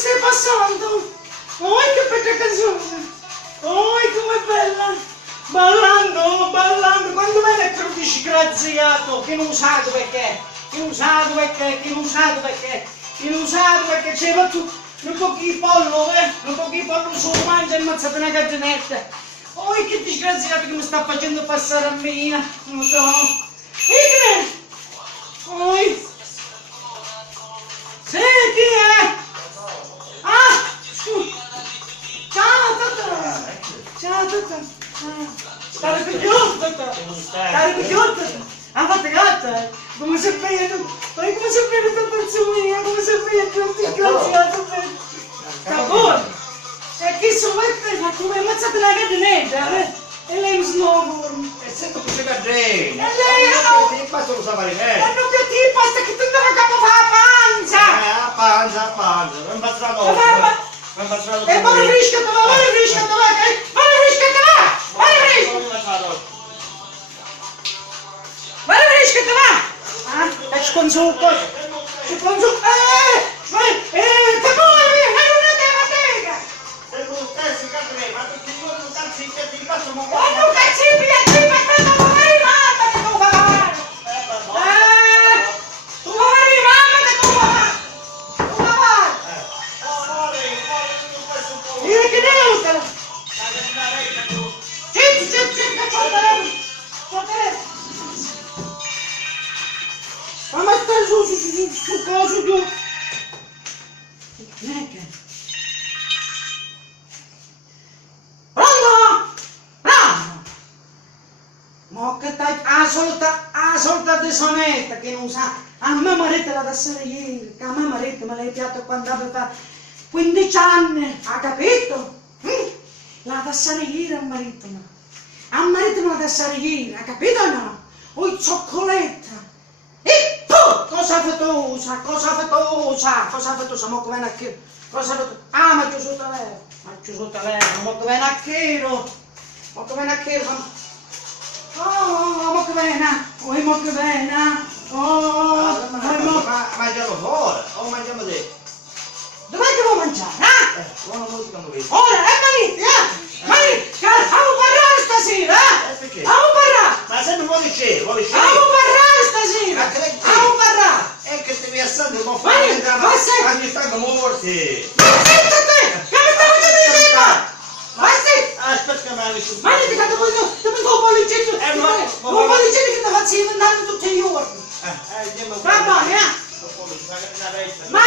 stai passando? Oh, che bella canzone! Oh, com'è bella! Ballando, ballando, quando me ne trovi disgraziato, che non usato perché, che non usato perché, che non usato perché, che non usato perché c'era tu, non tocchi il pollo, non tocchi il pollo su mangia e ammazzate una cazzanetta. Oh, che disgraziato che mi sta facendo passare a me, non so. E oh, senti, ah, scusa. Ciao, Tata. Ciao, Tata. Stare coglione, Tata. Stare coglione. Ha fatto gatta. Come si vede? Poi come si vede tutta persona? Come si vede? Disgraziato. Sta buono. E chi sono ma come ammazzate la cadenetta? E lei mi snovo. E se tu sei cadrei? E lei no. Ti passo lo sapere, E non che ti basta che tu devi capo fa la panza. A panza. Non basta la notte. Non basta la notte. E poi rischiate, va, rischiate, va, rischiate, va, rischiate. Guarda rischiate, va. E ci consulto. Ci consulto. Che vuoi? Non è una tega. Se tu stessi cadrei, ma tutti i giorni non cazzi che ti passo ma E non cazzi via, qui perché non vuoi mamma che tu vai. Tu vuoi mamma che tu vai. Tu vai. Io che devo usare? Sì, che porteremo. Ma stai su coso giù. Pronto? Bravo! Ma che dai, solta di sonetta che non sa. A me mi ha detto la tassare ieri, che a me mi ha detto, me l'hai piatto quando aveva 15 anni, ha capito? La tassare ieri a marito, no? A marito la tassare ieri, ha capito o no? O il cioccoletta. E tu, cosa fetosa, mo come una chiro, cosa fetosa, ma chiuso il telefono, mo come una chiro, oh, mo che viene, oh, mangiamo fuori, o mangiamo dentro. dov'è che vuoi mangiare, Buona musica non vedo. Ora, Marito, stiamo parlare stasera, Perché? stiamo parlare, Ma se non vuoi c'è. stiamo parlare stasera, stiamo parlare. È che ti assando un po' Vai, vai, sei- ogni stanno morti. Ma senti a te, che mi stai facendo insieme? Ma senti, Aspetta che mi ha visto. ma ti cado poi un polizietto, un polizietto che ti faccio diventare tutti i giorni. Va bene, Ma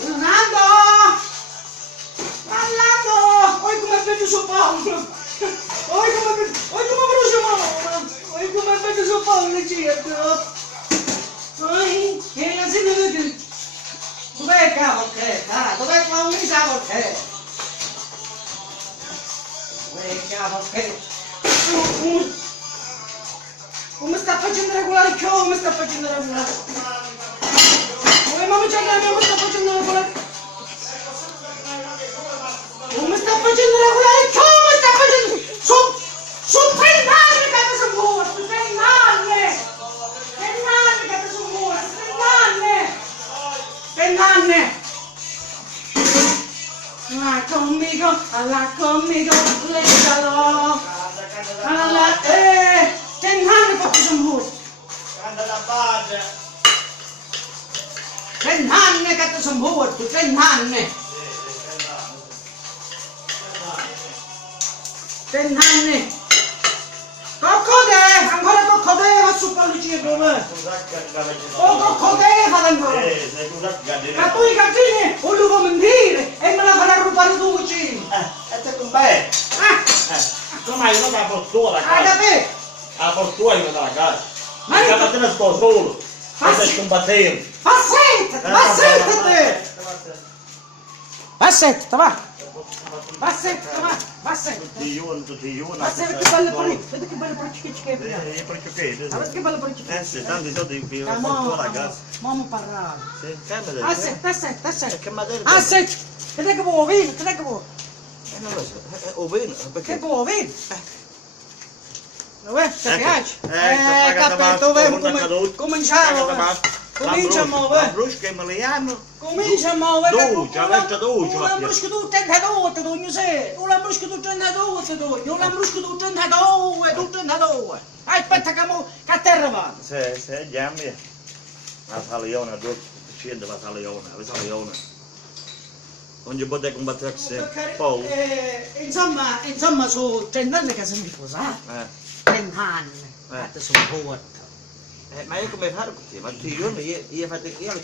Nando, oi come è bello suo Paolo, oi come brucia mamma, oi come è bello suo Paolo, certo. Oi, e la sera che dov'è cavolo che? Dov'è che non mi sa perché? Dov'è cavolo che? Come sta facendo regolare il come sta facendo regolare? Come mamma c'è la mia, come sta facendo regolare? Come sta facendo regolare il come sta facendo? Sono 30 anni che ti sono morto, 30 anni! 30 anni che ti sono morto, 30 anni! Alla conmigo, legalo! 30 anni che ti sono morto! Canta la base. 30 anni che ti sono morto, 30 anni! 30 anni! Coccodè! Ancora coccodè va su pollicino come? Oh coccodè fate ancora! Ma tu i gattini non lo puoi mentire e me la farai rubare tu vicino! E te com'è? Come io non la porto la Hai casa? capito? La porto io dalla casa. Ma Ma io- la mattina sto solo. Ma E sì. se combattevo. Passettate! Passetta, va! Passetta, va! Passetta! Tutti i giorni. Ma sai che belle parecchie, vedi che belle parecchie che Perché che? vedi che belle parecchie Sì, tanti soldi che Ma io porto la casa. mo parlare. Sì, che mi Aspetta. Che mi ha detto? Aspetta, che vuoi, che vuoi? Non lo so, o bene, Che perché? vuoi? Dov'è? Ti Ecco. piace? Capito, Capito, dove come cominciamo? Comincia a La muovere. brusca e Maliano. Comincia a muovere. Duce, avete duce. Non la brusca tu 32, tu non sei. Non la brusca tu 32, tu non la brusca tu 32, tu 32. Aspetta che a terra va. Se chiami. La saliona, scende la saliona, Ogni volta che combattere poi. Insomma, su 30 anni che siamo sposati. 30 anni. Che sono morto. Ma io come fare così? Ma tu io lo c'è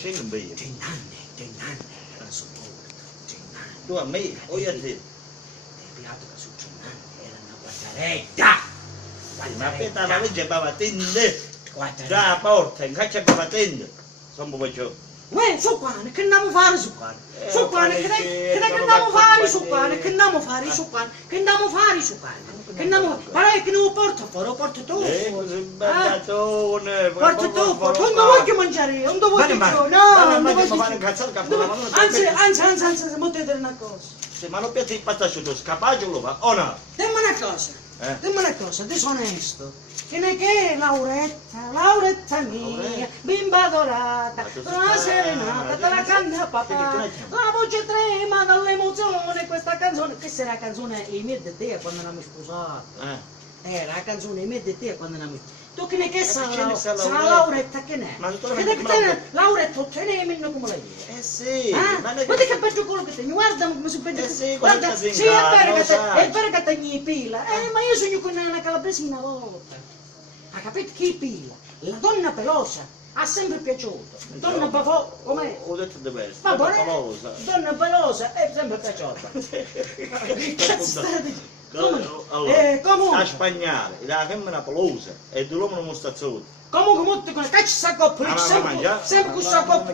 in via. 30 anni che sono morto. 30 anni. Tu a me, o io a te? Beato che su 30 anni era una guardaretta. Ma aspetta, la legge va battendo. Guardaretta. Già a porta, in caccia va battendo. Sono un po' ciò. Uè, su qua, che andiamo a fare su qua? Su qua, che andiamo a fare su qua? Che andiamo a fare su qua? Che andiamo a fare su qua? Che andiamo, ma che non lo porto fuori, lo porto tu. Sbagliatone. Porto tu, non voglio mangiare io, non voglio più, no, non voglio Anzi, molto dire una cosa. Se ma non piace il patasciutto, scapaggio lo fa, o no? Dimmi una cosa, disonesto. Che ne che Lauretta mia, bimba adorata, la serenata, te la canta papà, la voce trema dall'emozione, questa canzone, che sarà la canzone i miei di te quando eravamo sposati. La canzone i miei di te quando eravamo sposati. Tu che ne che sa Lauretta che ne? Che ne che Lauretta te ne meno come lei? Sì, ma che peggio quello che te, guarda come si peggio. Sì, Guarda, sì, sì, è vero che te gli pila, ma io sogno con una calabresina volta. Ha capito chi pila? La donna pelosa ha sempre piaciuto. Donna bafò, com'è? Ho detto diverso. Va bene? Pelosa. Donna pelosa è sempre piaciuta. Che cazzo stai dicendo? Allora, a spagnare, la femmina pelosa e l'uomo non mostazzuto. Comunque molto con caccia sacco pulizia, sempre con sacco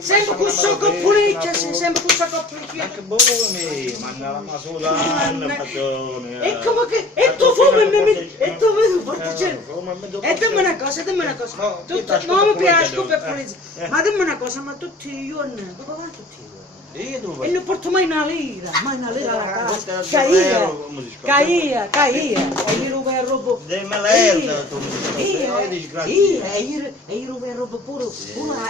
sempre con sacco pulizia, sempre con sacco pulizia. Ma che buoni, manna la masulana, padrone. E come che e tu fumi e tu vedi porticere. E dimmi una cosa, non mi piace come pulizia. Ma dimmi una cosa, ma tutti i giorni, dove vai tutti i giorni? E non porto mai una lira alla casa. Caia. E io rubo il robo. Demme l'erda, tu. E io rubo il robo pure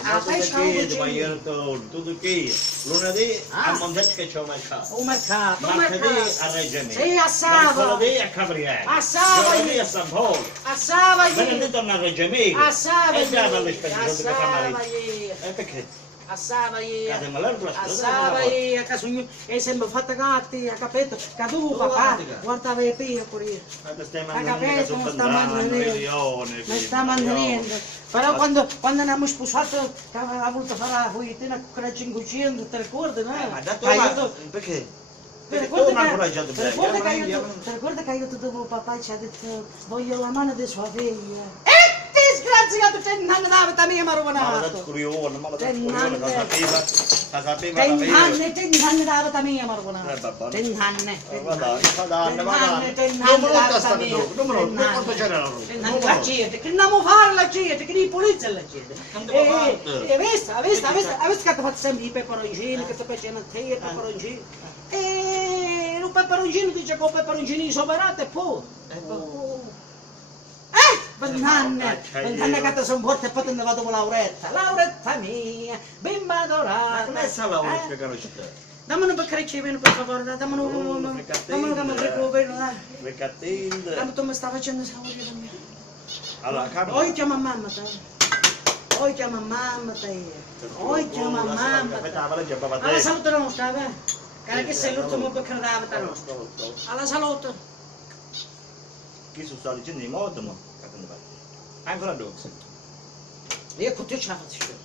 a pesca. Ma io tutto che lunedì a Montecchi che c'è un mercato. Un mercato. Martedì a Reggio Emilia. Sì, a Sava. Mercoledì a Capriere. A Sava. Giovedì a San Polo. A Sava. Venerdì torna a Reggio Emilia. A Sava. E già dalle spese che fa male. A Perché? Assava io, Cade malare la assava io, a caso mio, e sempre fatta gatti, ha capito? Caduto papà, guardava le pecore. Ha capito? Mi sta mantenendo. Mi sta mantenendo. Però quando abbiamo sposato, ha voluto fare la fogliettina con la 500, ti ricordi, no? Ma dato perché? Ti ricordi che io ti dovevo papà ci ha detto voglio la mano di sua figlia. Disgraziato, 10 anni da vita mia mi ha rovinato. Ma la curiosa, ma la curiosa, la sapeva 10 anni da vita mia mi ha rovinato. 10 anni. La gente, che andiamo a fare la gente, che di polizia la gente. E avessi che ti fatto sempre i peperoncini, che ti piacciono a te i peperoncini. E un peperoncino dice che un peperoncino isoperato e poi. 20 anni che ti sono morta e poi te ne vado con Lauretta mia, bimba adorata. Come sta Lauretta che conoscete? Dammi un bicchierino per favore, dammi un recupero, dai. Fricattine. Dammi tu mi stai facendo sapore da me. Allora, capo. Oi chiama mamma te. Oi chiama mamma te. Alla salute nostra, cara che sei l'ultimo bicchiere da vita nostra. Alla salute. Chi sono stati dicendo di modo, ma ancora dosso. Io con te ce la faccio.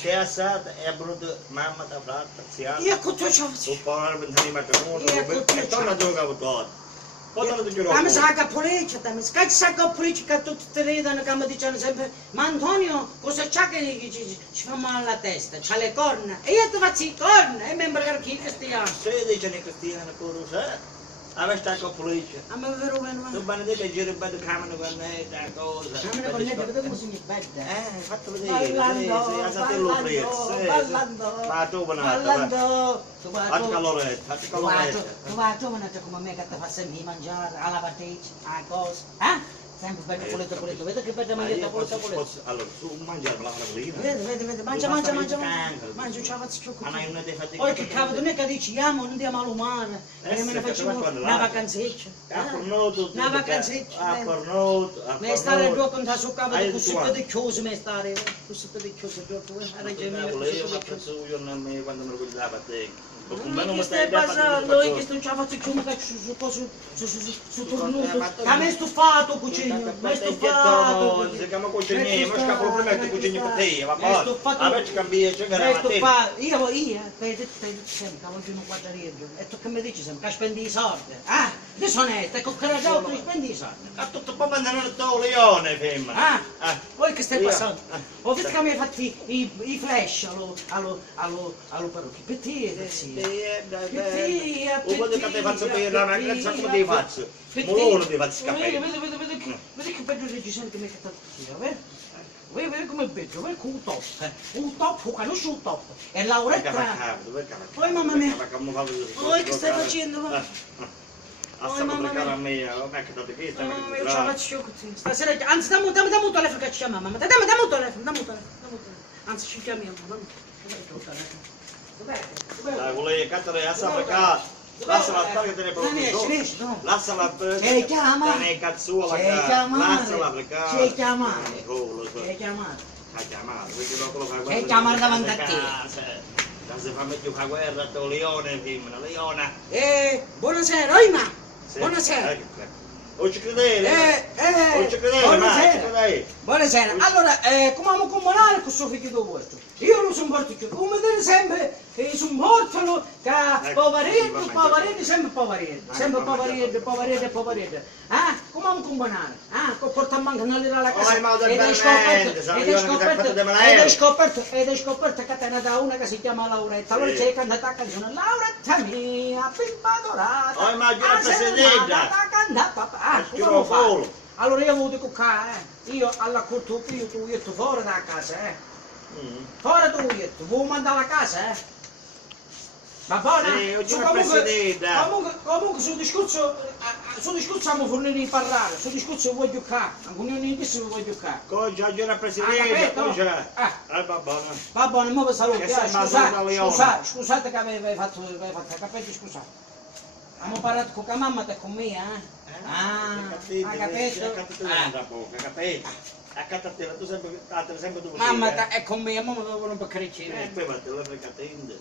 C'è assata e è venuto mamma da frata, zia. Io con te ce la faccio. Tu parli per tenere matrimonio, e torna a giocare con Dammi sacca polizia, sacca polizia che tutti ti ridono che mi dicono sempre ma Antonio cosa c'ha che ci fa male la testa, c'ha le corna e io ti faccio le corna e mi imbra chi cristiano. Se dicono i cristiani pure se avete con polizia. A me vero bene. Tu benedetto giri per il camino con me, da cosa. Camino con me, vedo come si mi perde. Fatto vedere. Ballando. Ma tu ballando. Fatti caloretta, fatti caloretta. Tu vai giovane come me che ti fa sempre mangiare alla lavatrice, a cosa. sempre bello pulito, vedi che bella Ma maglietta io pulita. allora, tu mangiarmi la pulita. Vedi, mangia, non ce la faccio più Ma non così. hai detto Poi che cavolo, non è che dici, amo, non andiamo al mare, e me ne facciamo una vacanzetta. A cornuto, Una vacanzetta. a cornuto, a Me stare due cornuto. con ta su capo Hai di così detto, pedicchioso, me stare, così pedicchioso, ha ragione, Io ma penso io non mi quando mi guardava te. Ma che stai passando? Io che non ce la faccio più, ma su tornuto. Ma mi è stufato, cucino, mi è stufato. Si chiama cuciniere, ma scappo il problema è che cucini per te, va Mi è bene. stufato. A me ci cambia, c'è che Mi è era a te. stufato. Io, stai sempre, oggi non guarda rientro. E tu che mi dici sempre, che spendi i soldi? Ah, disonesta, con che ragione tu spendi i soldi? A tutto poi mandano il tuo leone, femmina. Ah, poi che stai Io- passando? ah. Ho visto che mi hai fatto i flash allo parrucchiere. Per te, sì. O vuoi che ti faccio per la ragazza come ti faccio? Molone ti faccio capire. Vedi che bello reggiseno che mi hai fatto qui, vedi come è bello, vedi con un top, conosci un top, e Lauretta, poi mamma mia, poi che stai facendo? Assamo pregare a me, vabbè che date che Mamma mia, io ce la faccio così, stasera, anzi dammi un telefono che ci chiama mamma, dammi un telefono, anzi ci chiamiamo, Dai, volevi cantare a Safra lasciala stare che te ne Esci, provo. no. Lasciala per C'è chiama. te ne cazzuola C'è che chiamare. lasciala perché C'è chiamare. Lo so. C'è chiamato. A chiamare, perché dopo lo fai C'è guarda. chiamare davanti a te. Da se fa meglio fa guerra, tu leone, femmina, leona. Buonasera, Oima. Sì, Buonasera. ecco. Non ci credete? Non ci credete, ma ci Buonasera. credete? Buonasera. Allora, come abbiamo combinato con questo figlio vostro? Io non sono morto più. Come vedete sempre, sono morto, che poveretto, sempre poveretto. Sempre poveretto. Come abbiamo combinato? Portando anche una lira alla casa. Oh, ma Ed hai scoperto che te ne da una che si chiama Lauretta. Allora Sì. c'è cantata la canzone Lauretta mia, bimba dorata. Oh, immagina Presidente. Come lo fa? Allora io vi dico qua, io alla cultura, io tu fuori da casa, fuori tu, vuoi mandare a casa, va bene? Sì, io Su, sono Presidente. comunque sul discorso stiamo fornendo di parlare, sul discorso voglio qua, anche non di questo voglio qua. Con già la Ah, Presidente, capito? poi c'è. Ah. Va bene. Va bene, mo vi saluto, Che sei mandato a Leone. scusate che avete fatto, capito, scusate. Abbiamo parlato con la mamma e con me, hai capito? Accatatela, tu sempre tu. Mamma è con me, mamma mi vuole un po' caricare. Poi va te la fregatende.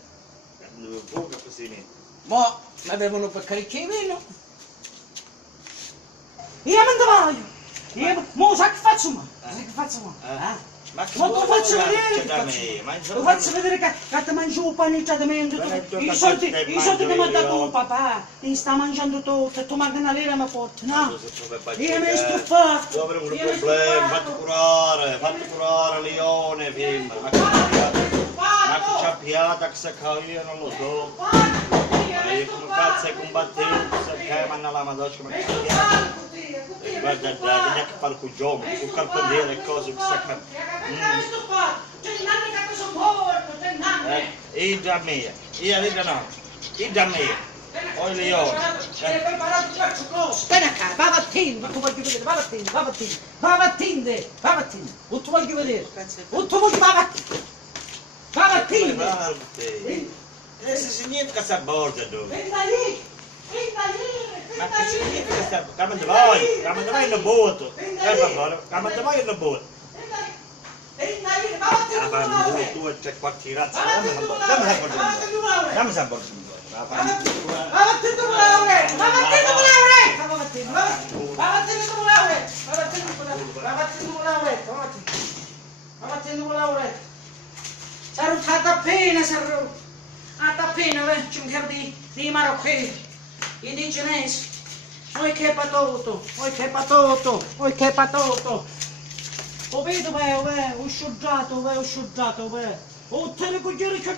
Poca così. Mo mi bevono un po' caricare vino. Io me ne voglio. Mo sai che faccio mo? Sai che faccio mo? Ma che Ma tu faccio c'è vedere, da me? Ma lo faccio vedere che ti mangi un panino da me, i soldi che mi ha dato papà, li sta mangiando tutto, tu mangi una lira mi porti, no? Io mi sto stufato, Io avrei un problema, fatti curare, leone, femmina. Ma che c'ha piata che sa che io non lo so. Ma io come cazzo è combattente, che manna la madosca, ma che piata. Guarda, vieni a fare il gioco, sul carpentiere e cose, che sa che... E da me, io no, e da me, o il leone. Vieni qua, va a te, non ti voglio vedere, va a te, non ti voglio vedere, va a te. E se significa sta borda dove? Venga lì, Ma che significa sta borda? Come te vai in boto? Come te vai in boto? Ah, ma tu c'è qualche razza, dammi sta borda. Di marocchini, indigeni, oi che patoto, ho vedo, ho scioggiato, oh te ne cogliere che